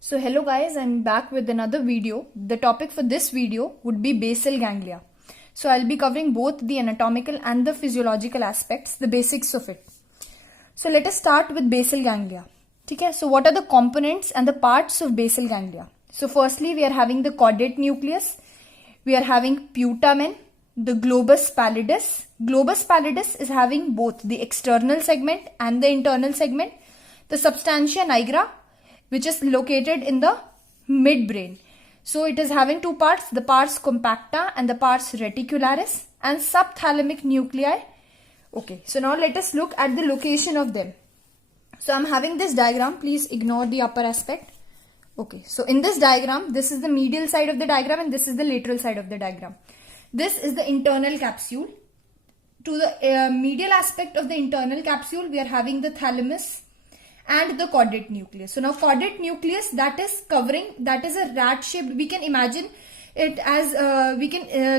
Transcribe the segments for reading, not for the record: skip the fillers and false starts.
So hello guys, I'm back with another video. The topic for this video would be basal ganglia. So I'll be covering both the anatomical and the physiological aspects, the basics of it. So let us start with basal ganglia. Okay, so what are the components and the parts of basal ganglia? So firstly, we are having the caudate nucleus. We are having putamen, the globus pallidus. Globus pallidus is having both the external segment and the internal segment. The substantia nigra, which is located in the midbrain. So it is having two parts, the pars compacta and the pars reticularis and subthalamic nuclei. Okay, so now let us look at the location of them. So I'm having this diagram, please ignore the upper aspect. Okay, so in this diagram, this is the medial side of the diagram and this is the lateral side of the diagram. This is the internal capsule. To the medial aspect of the internal capsule, we are having the thalamus and the caudate nucleus. So now caudate nucleus, that is covering, that is a rat shaped. We can imagine it as,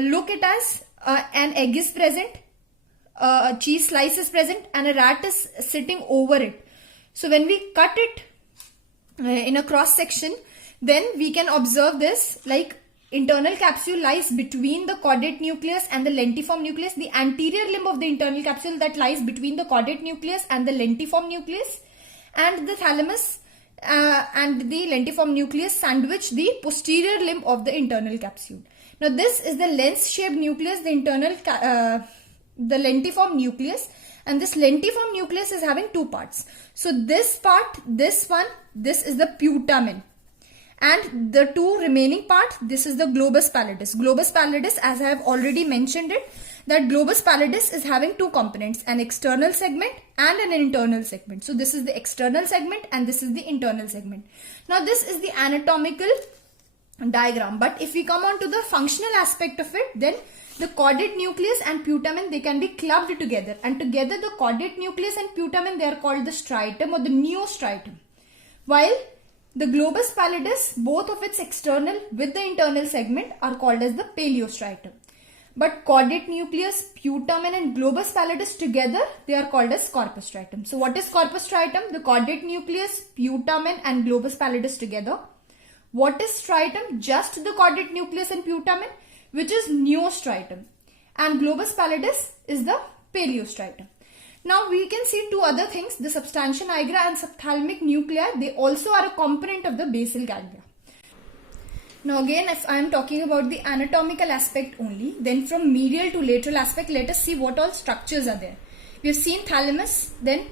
look it as an egg is present, a cheese slice is present and a rat is sitting over it. So when we cut it in a cross section, then we can observe this like internal capsule lies between the caudate nucleus and the lentiform nucleus. The anterior limb of the internal capsule that lies between the caudate nucleus and the lentiform nucleus, and the thalamus and the lentiform nucleus sandwich the posterior limb of the internal capsule. Now this is the lens-shaped nucleus, the internal, the lentiform nucleus, and this lentiform nucleus is having two parts. So this part, this one, this is the putamen. And the two remaining part, this is the globus pallidus. Globus pallidus, as I have already mentioned it, that globus pallidus is having two components, an external segment and an internal segment. So this is the external segment and this is the internal segment. Now this is the anatomical diagram, but if we come on to the functional aspect of it, then the caudate nucleus and putamen, they can be clubbed together, and together the caudate nucleus and putamen, they are called the striatum or the neostriatum, while the globus pallidus, both of its external with the internal segment, are called as the paleostriatum. But caudate nucleus, putamen and globus pallidus together, they are called as corpus striatum. So what is corpus striatum? The caudate nucleus, putamen and globus pallidus together. What is striatum? Just the caudate nucleus and putamen, which is neostriatum. And globus pallidus is the paleostriatum. Now we can see two other things, the substantia nigra and subthalamic nuclei, they also are a component of the basal ganglia. Now again, if I am talking about the anatomical aspect only, then from medial to lateral aspect, let us see what all structures are there. We have seen thalamus, then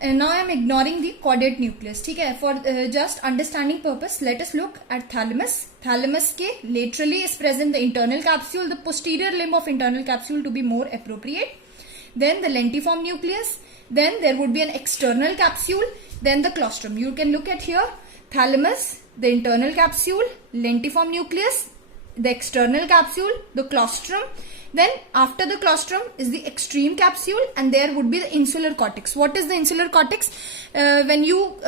now I am ignoring the caudate nucleus. Okay? For just understanding purpose, let us look at thalamus. Thalamus ke laterally is present the internal capsule, the posterior limb of internal capsule to be more appropriate. Then the lentiform nucleus, then there would be an external capsule, then the claustrum. You can look at here, thalamus, the internal capsule, lentiform nucleus, the external capsule, the claustrum. Then after the claustrum is the extreme capsule, and there would be the insular cortex. What is the insular cortex? When you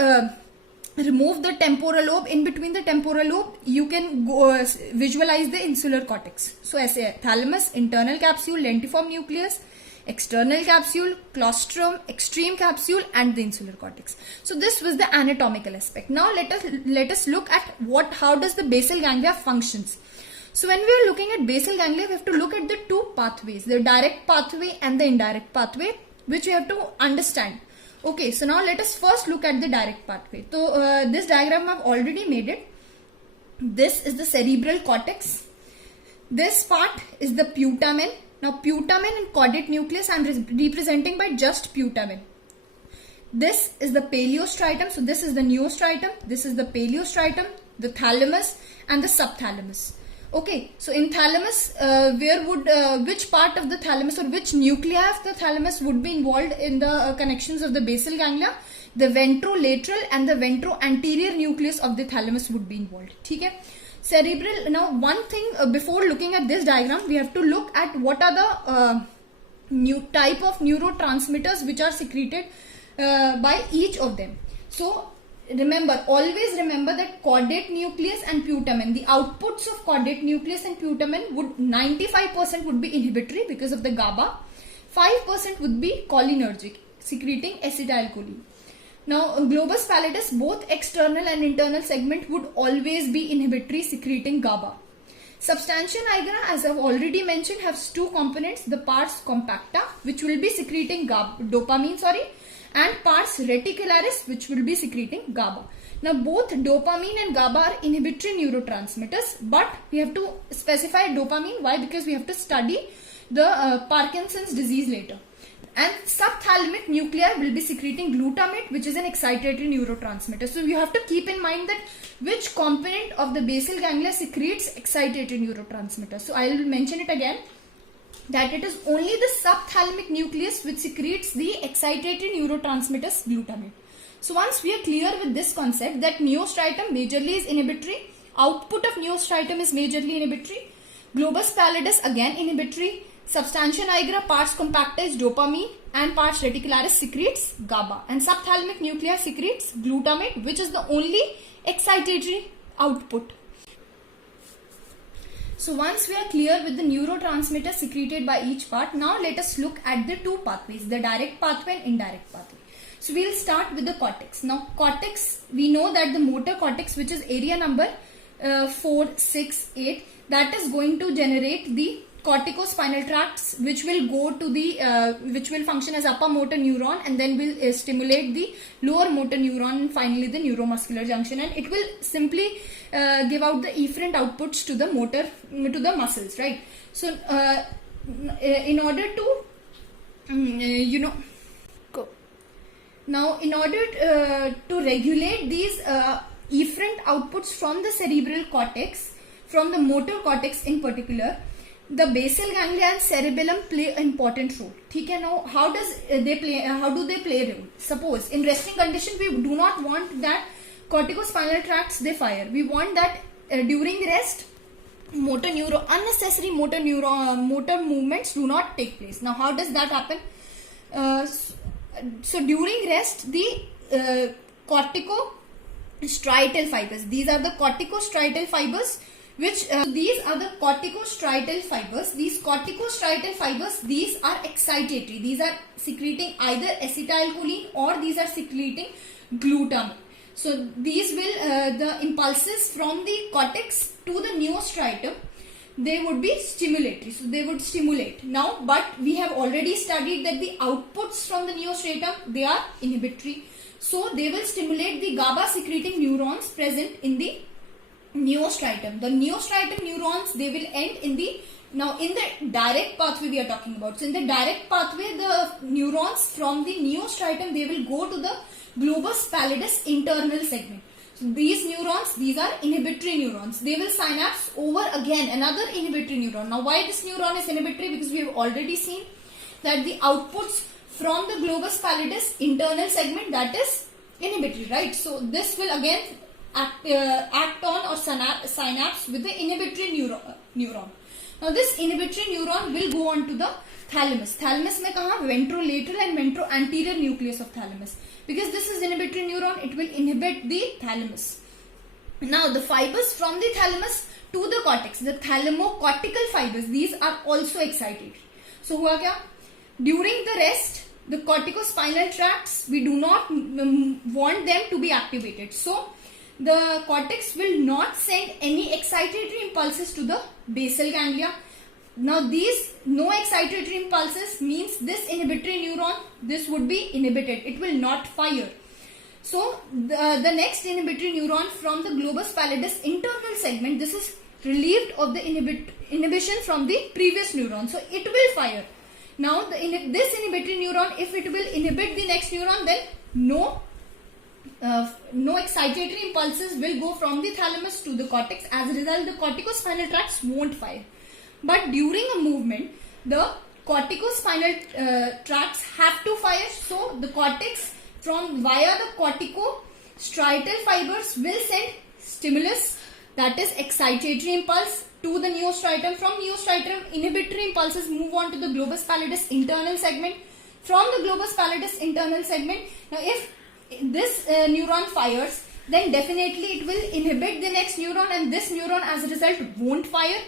remove the temporal lobe, in between the temporal lobe, you can go, visualize the insular cortex. So as a thalamus, internal capsule, lentiform nucleus, external capsule, claustrum, extreme capsule and the insular cortex. So this was the anatomical aspect. Now let us look at how does the basal ganglia functions. So when we are looking at basal ganglia, we have to look at the two pathways, the direct pathway and the indirect pathway, which we have to understand. Okay, so now let us first look at the direct pathway. So this diagram I have already made it. This is the cerebral cortex. This part is the putamen. Now putamen and caudate nucleus I am representing by just putamen. This is the paleostriatum. So this is the neostriatum. This is the paleostriatum, the thalamus and the subthalamus. Okay, so in thalamus, which part of the thalamus or which nuclei of the thalamus would be involved in the connections of the basal ganglia? The ventrolateral and the ventroanterior nucleus of the thalamus would be involved. Okay? Cerebral. Now one thing before looking at this diagram, we have to look at what are the new type of neurotransmitters which are secreted by each of them. So remember, always remember that caudate nucleus and putamen, the outputs of caudate nucleus and putamen would 95% would be inhibitory because of the GABA, 5% would be cholinergic, secreting acetylcholine. Now, globus pallidus, both external and internal segment would always be inhibitory, secreting GABA. Substantia nigra, as I've already mentioned, has two components, the pars compacta, which will be secreting dopamine, and pars reticularis, which will be secreting GABA. Now, both dopamine and GABA are inhibitory neurotransmitters, but we have to specify dopamine. Why? Because we have to study the Parkinson's disease later. And subthalamic nuclei will be secreting glutamate, which is an excitatory neurotransmitter. So you have to keep in mind that which component of the basal ganglia secretes excitatory neurotransmitter. So I will mention it again, that it is only the subthalamic nucleus which secretes the excitatory neurotransmitters glutamate. So once we are clear with this concept that neostriatum majorly is inhibitory, output of neostriatum is majorly inhibitory, globus pallidus again inhibitory, substantia nigra, pars compacta is dopamine, and pars reticularis secretes GABA, and subthalamic nuclei secretes glutamate, which is the only excitatory output. So once we are clear with the neurotransmitter secreted by each part, now let us look at the two pathways, the direct pathway and indirect pathway. So we will start with the cortex. Now cortex, we know that the motor cortex, which is area number 4, 6, 8, that is going to generate the corticospinal tracts, which will go to the which will function as upper motor neuron, and then will stimulate the lower motor neuron, and finally the neuromuscular junction, and it will simply give out the efferent outputs to the motor, to the muscles, right? So in order to now in order to regulate these efferent outputs from the cerebral cortex, from the motor cortex in particular, the basal ganglia and cerebellum play an important role. Okay, now how do they play a role? Suppose in resting condition we do not want that corticospinal tracts they fire. We want that during rest unnecessary motor movements do not take place. Now how does that happen? So during rest the corticostriatal fibers, these are the corticostriatal fibers, which these are the corticostriatal fibers. These corticostriatal fibers, these are excitatory. These are secreting either acetylcholine or these are secreting glutamate. So these will the impulses from the cortex to the neostriatum, they would be stimulatory. So they would stimulate. Now, but we have already studied that the outputs from the neostriatum, they are inhibitory. So they will stimulate the GABA secreting neurons present in the neostriatum. The neostriatum neurons, they will end in the, now in the direct pathway we are talking about. So in the direct pathway, the neurons from the neostriatum, they will go to the globus pallidus internal segment. So these neurons, these are inhibitory neurons. They will synapse over again another inhibitory neuron. Now why this neuron is inhibitory? Because we have already seen that the outputs from the globus pallidus internal segment, that is inhibitory, right? So this will again act on or synapse with the inhibitory neuron. Now this inhibitory neuron will go on to the thalamus. Thalamus mein kaha? Ventrolateral and ventroanterior nucleus of thalamus. Because this is inhibitory neuron, it will inhibit the thalamus. Now the fibers from the thalamus to the cortex, the thalamocortical fibers, these are also excitatory. So hua kya? During the rest, the corticospinal tracts, we do not want them to be activated. So the cortex will not send any excitatory impulses to the basal ganglia. Now these no excitatory impulses means this inhibitory neuron, this would be inhibited. It will not fire. So the next inhibitory neuron from the globus pallidus internal segment, this is relieved of the inhibition from the previous neuron. So it will fire. Now this inhibitory neuron, if it will inhibit the next neuron, then no excitatory impulses will go from the thalamus to the cortex. As a result, the corticospinal tracts won't fire. But during a movement, the corticospinal tracts have to fire. So the cortex via the corticostriatal fibers will send stimulus, that is excitatory impulse, to the neostriatum. From neostriatum, inhibitory impulses move on to the globus pallidus internal segment. From the globus pallidus internal segment, now if this neuron fires, then definitely it will inhibit the next neuron, and this neuron as a result won't fire,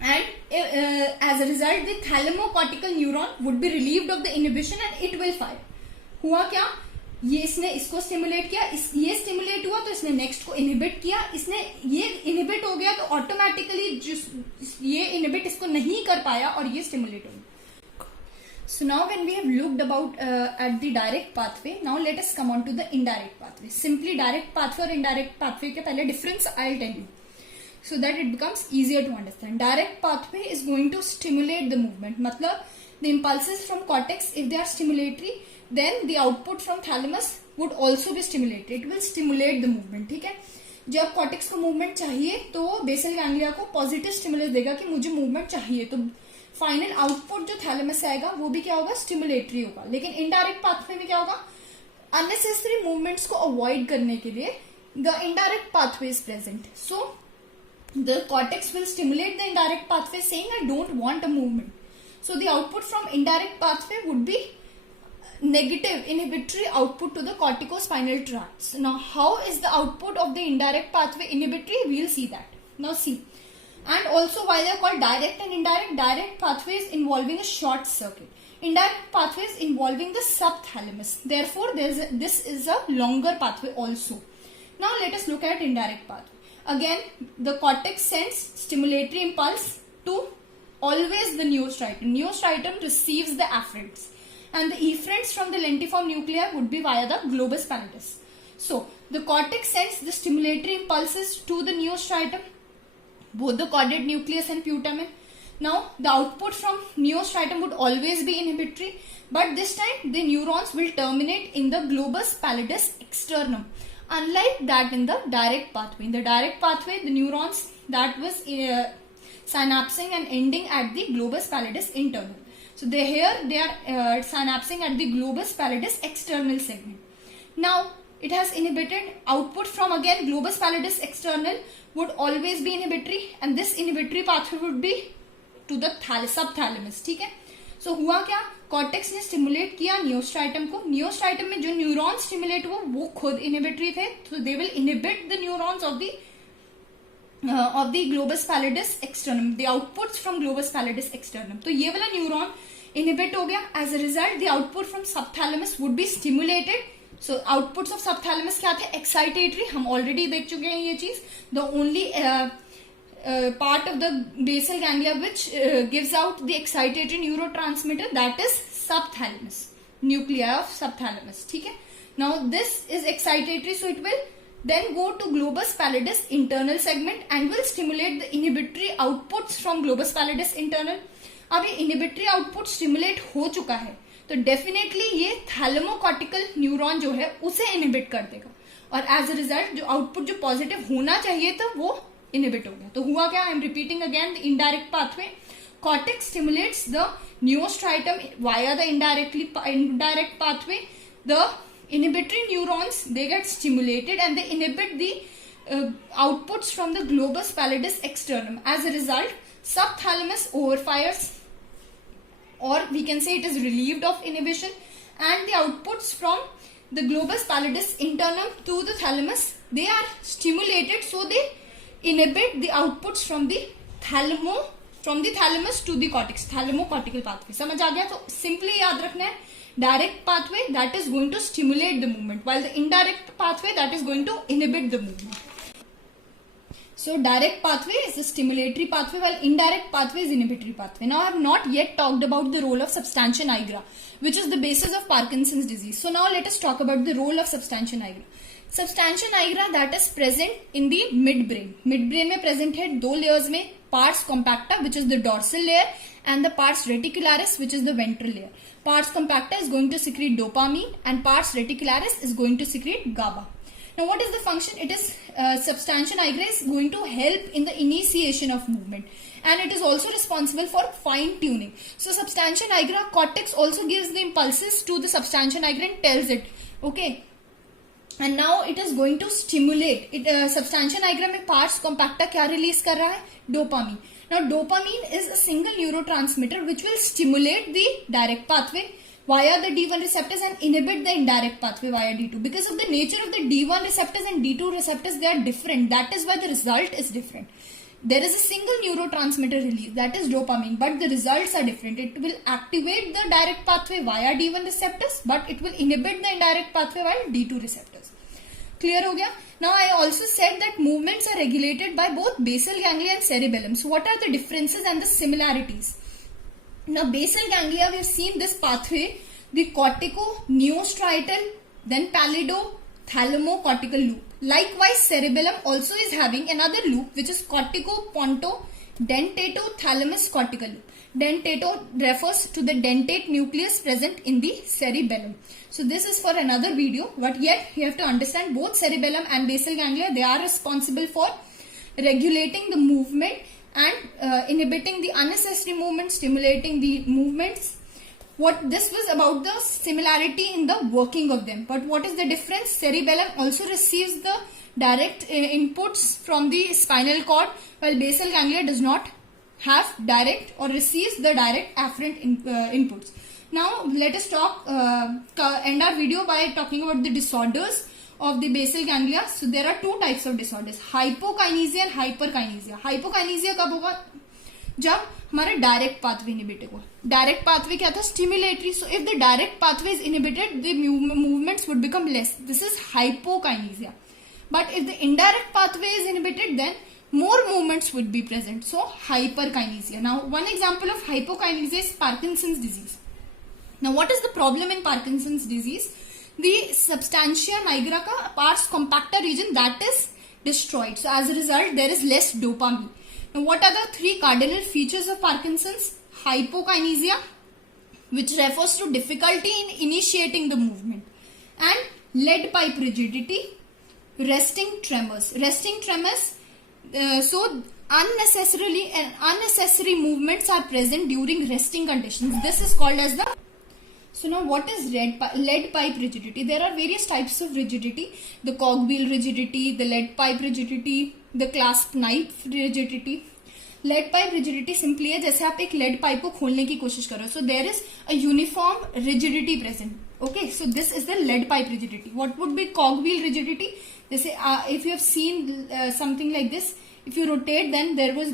and as a result the thalamocortical neuron would be relieved of the inhibition and it will fire. Hua kya? ये इसने इसको stimulate किया, ये stimulate हुआ तो इसने next को inhibit किया, इसने ये इनहिबिट हो गया तो ऑटोमेटिकली ये इनहिबिट इसको नहीं कर पाया और ये स्टिमुलेट हो गया. So now when we have looked about at the direct pathway, now let us come on to the indirect pathway. Simply direct pathway और indirect pathway के पहले difference I'll tell you, so that it becomes easier to understand. Direct pathway is going to stimulate the movement. मतलब the impulses from cortex, if they are stimulatory, then the output from thalamus would also be stimulated. It will stimulate the movement. ठीक है, जब cortex को movement चाहिए तो basal ganglia को positive stimulus देगा कि मुझे मूवमेंट चाहिए, तो फाइनल आउटपुट जो थैलेमस से आएगा वो भी क्या होगा, स्टिमुलेटरी होगा. लेकिन इनडायरेक्ट पाथवे में क्या होगा, अननेसेसरी मूवमेंट्स को अवॉइड करने के लिए the indirect pathway is present. So the cortex will stimulate the indirect pathway saying I don't want a movement. So the output from indirect pathway would be negative inhibitory output to the corticospinal tracts. Now how is the output of the indirect pathway inhibitory? We'll see that. Now see, and also why they are called direct and indirect. Direct pathways involving a short circuit, indirect pathways involving the subthalamus, therefore this is a longer pathway also. Now let us look at indirect pathway. Again the cortex sends stimulatory impulse to always the neostritum. Neostritum receives the afferents and the efferents from the lentiform nuclei would be via the globus pallidus. So the cortex sends the stimulatory impulses to the neostritum, both the caudate nucleus and putamen. Now the output from neostritum would always be inhibitory, but this time the neurons will terminate in the globus pallidus externum, unlike that in the direct pathway. In the direct pathway the neurons that was synapsing and ending at the globus pallidus internal. So they are synapsing at the globus pallidus external segment. Now it has inhibited output from again globus pallidus external would always be inhibitory, and this inhibitory pathway would be to the subthalamus. ठीक है, so हुआ क्या, cortex ने stimulate किया नियोस्ट्राइटम को. नियोस्ट्राइटम में जो neuron stimulate हुआ वो खुद इनहिबिटरी थे, so they will inhibit the neurons of the globus pallidus externum, the outputs from globus pallidus externum. तो ये वाला न्यूरॉन इनहिबिट हो गया. As a result the output from subthalamus would be stimulated. So outputs of subthalamus क्या थे, excitatory. हम already देख चुके हैं ये चीज. The only part of the basal ganglia which gives out the excitatory neurotransmitter, that is subthalamus, nuclei of subthalamus. ठीक है, now this is excitatory, so it will then go to globus pallidus internal segment and will stimulate the inhibitory outputs from globus pallidus internal. अब ये inhibitory output stimulate हो चुका है तो definitely ये थैलेमोकॉर्टिकल neuron जो है उसे इनहिबिट कर देगा, और एज अ रिजल्ट जो आउटपुट जो पॉजिटिव होना चाहिए था वो इनहिबिट हो गया. तो हुआ क्या, I am repeating again the indirect pathway. Cortex stimulates the neostriatum via the indirect pathway. The inhibitory neurons, they get stimulated and they inhibit the outputs from the globus pallidus externum. As a result, subthalamus overfires, or we can say it is relieved of inhibition, and the outputs from the globus pallidus internum to the thalamus, they are stimulated, so they inhibit the outputs from the thalamus to the cortex, thalamocortical pathway. समझ आ गया? तो simply याद रखना है, direct pathway that is going to stimulate the movement, while the indirect pathway that is going to inhibit the movement. So direct pathway is the stimulatory pathway, while indirect pathway is inhibitory pathway. Now I have not yet talked about the role of substantia nigra, which is the basis of Parkinson's disease. So now let us talk about the role of substantia nigra. Substantia nigra that is present in the midbrain. Midbrain में present है दो layers में, pars compacta which is the dorsal layer and the pars reticularis which is the ventral layer. Pars compacta is going to secrete dopamine and pars reticularis is going to secrete GABA. Now what is the function? It is substantia nigra is going to help in the initiation of movement, and it is also responsible for fine tuning. So substantia nigra, cortex also gives the impulses to the substantia nigra and tells it, okay, and now it is going to stimulate it. Substantia nigra में pars compacta क्या release कर रहा है, dopamine. Now dopamine is a single neurotransmitter which will stimulate the direct pathway via the D1 receptors and inhibit the indirect pathway via D2. Because of the nature of the D1 receptors and D2 receptors, they are different. That is why the result is different. there is a single neurotransmitter release, that is dopamine, but the results are different. It will activate the direct pathway via D1 receptors, but it will inhibit the indirect pathway via D2 receptors. Clear ho gaya? Now I also said that movements are regulated by both basal ganglia and cerebellum. So what are the differences and the similarities? Now basal ganglia, we have seen this pathway, the cortico-neostriatal, then pallidothalamo-cortical loop. Likewise, cerebellum also is having another loop which is cortico-ponto-dentato-thalamus cortical loop. Dentato refers to the dentate nucleus present in the cerebellum. So this is for another video, but yet you have to understand both cerebellum and basal ganglia, they are responsible for regulating the movement and inhibiting the unnecessary movement, stimulating the movements. What this was about the similarity in the working of them. But what is the difference? Cerebellum also receives the direct inputs from the spinal cord, while basal ganglia does not have direct or receives the direct afferent inputs. Now let us end our video by talking about the disorders of the basal ganglia. So there are two types of disorders, hypokinesia and hyperkinesia. Hypokinesia कब होगा? जब हमारा direct pathway inhibited हुआ. Direct pathway क्या था? Stimulatory. So if the direct pathway is inhibited, the movements would become less. This is hypokinesia. But if the indirect pathway is inhibited, then more movements would be present. So hyperkinesia. Now one example of hypokinesia is Parkinson's disease. Now what is the problem in Parkinson's disease? The substantia nigra ka pars compacta region, that is destroyed. So as a result, there is less dopamine. Now what are the three cardinal features of Parkinson's? Hypokinesia, which refers to difficulty in initiating the movement, and lead pipe rigidity, resting tremors. Resting tremors, so unnecessary movements are present during resting conditions. This is called as the. So now what is lead pipe rigidity? There are various types of rigidity. The cogwheel rigidity, the lead pipe rigidity, the clasp knife rigidity. Lead pipe rigidity simply है जैसे आप एक lead pipe को खोलने की कोशिश कर रहे हो. So there is a uniform rigidity present. Okay, so this is the lead pipe rigidity. What would be cogwheel rigidity? जैसे if you have seen something like this, if you rotate, then there will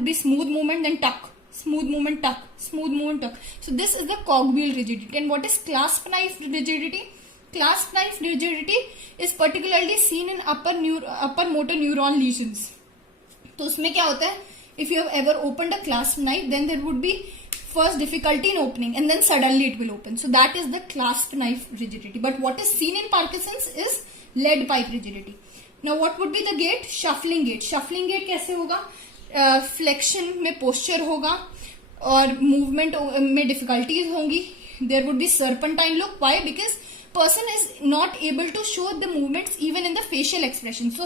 be smooth movement, then tuck. Smooth movement, tuck. Smooth movement, tuck. So this is the cogwheel rigidity. And what is clasp knife rigidity? Clasp knife rigidity is particularly seen in upper motor neuron lesions. तो उसमें क्या होता है? If you have ever opened a clasp knife, then there would be first difficulty in opening, and then suddenly it will open. So that is the clasp knife rigidity. But what is seen in Parkinson's is lead pipe rigidity. Now what would be the gait? Shuffling gait. Shuffling gait कैसे होगा? Flexion में posture होगा और movement में difficulties होंगी. There would be serpentine look. Why? Because person is not able to show the movements even in the facial expression. So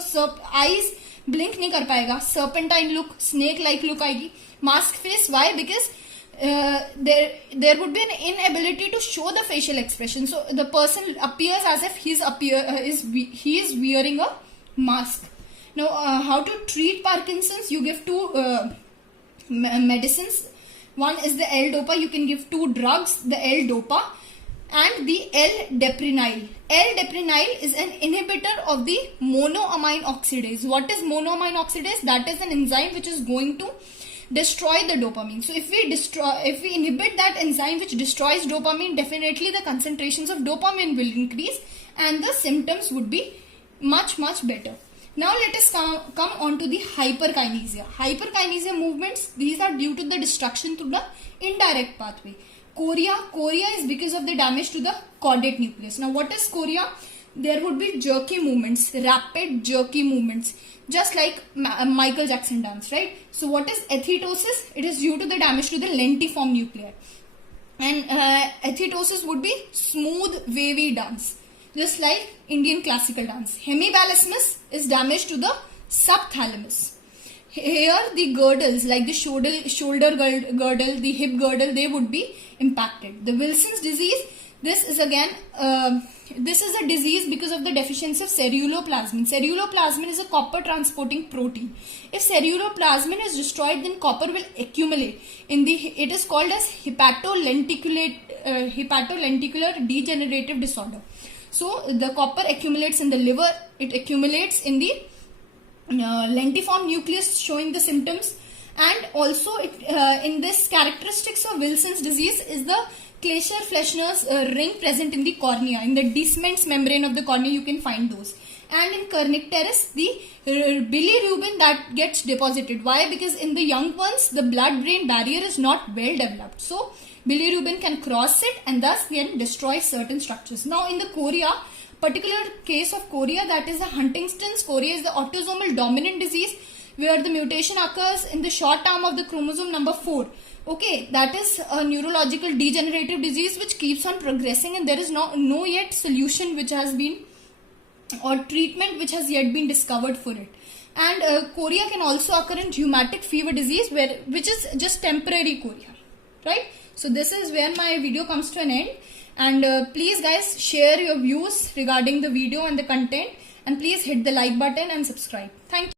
eyes blink नहीं कर पाएगा. Serpentine look, snake like look आएगी. Mask face. Why? Because there would be an inability to show the facial expression. So the person appears as if he is wearing a mask. Now, how to treat Parkinson's? You give two medicines. One is the L-Dopa. You can give two drugs, the L-Dopa and the L-Deprenyl. L-Deprenyl is an inhibitor of the monoamine oxidase. What is monoamine oxidase? That is an enzyme which is going to destroy the dopamine. So if we inhibit that enzyme which destroys dopamine, definitely the concentrations of dopamine will increase and the symptoms would be much better. Now let us come on to the hyperkinesia. Hyperkinesia movements, these are due to the destruction through the indirect pathway. Chorea is because of the damage to the caudate nucleus. Now what is chorea? There would be jerky movements, rapid jerky movements, just like Michael Jackson dance, right? So what is ethetosis? It is due to the damage to the lentiform nuclei. And ethetosis would be smooth wavy dance, just like Indian classical dance. Hemibalismus is damage to the subthalamus. Here the girdles, like the shoulder girdle, the hip girdle, they would be impacted. The Wilson's disease, this is a disease because of the deficiency of ceruloplasmin. Ceruloplasmin is a copper transporting protein. If ceruloplasmin is destroyed, then copper will accumulate it is called as hepatolenticular degenerative disorder. So the copper accumulates in the liver, it accumulates in the lentiform nucleus showing the symptoms. And also in this characteristics of Wilson's disease is the Kleischer-Fleschner's ring present in the cornea. In the Descemet's membrane of the cornea you can find those. And in kernicterus, the bilirubin that gets deposited. Why? Because in the young ones the blood-brain barrier is not well developed. So bilirubin can cross it and thus can destroy certain structures. Now in the chorea, particular case of chorea, that is the Huntington's chorea, is the autosomal dominant disease where the mutation occurs in the short arm of the chromosome number 4. Okay, that is a neurological degenerative disease which keeps on progressing, and there is no yet solution which has been, or treatment which has yet been discovered for it. And chorea can also occur in rheumatic fever disease, which is just temporary chorea, right? So this is where my video comes to an end. And please guys, share your views regarding the video and the content, and please hit the like button and subscribe. Thank you.